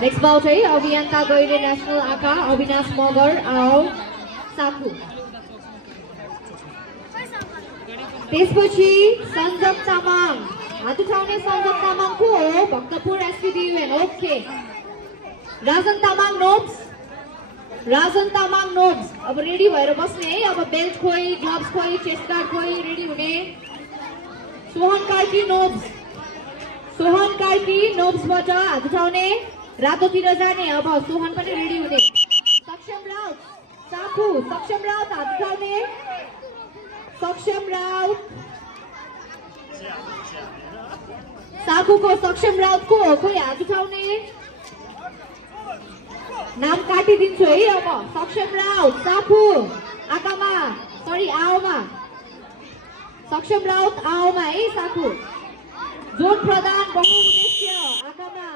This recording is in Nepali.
नेक्स्ट बाउट है अभियानका गैरे नेशनल आका अविनाश मगर आओ साकु। त्यसपछि सञ्जक तामाङ हात उठाउने सञ्जक तामाङ को हो भक्तपुर एसपीडीयूएन okay. Rajan Tamang notes Rajan Tamang notes अब रेडी भएर बस्ने है। अब बेल्ट खोइ ग्लभ्स खोइ चेस्ट गार्ड खोइ रेडी हुने। सोहन कार्की नोब्स सोहन कार्की नोब्सबाट हात उठाउने रातोतिर जाने। अब सोहन पनि रेडी हुने। सक्षम राउत साकु सक्षम राउत हात उठाउने। सक्षम राउत साकुको सक्षम राउतको हो कोही हात उठाउने नाम काटिदिन्छु है। अब सक्षम राउत साकु आकामा सरी आओमा सक्षम राउत आओमा है साकु। जोन प्रधान बहुउद्देश्य आकामा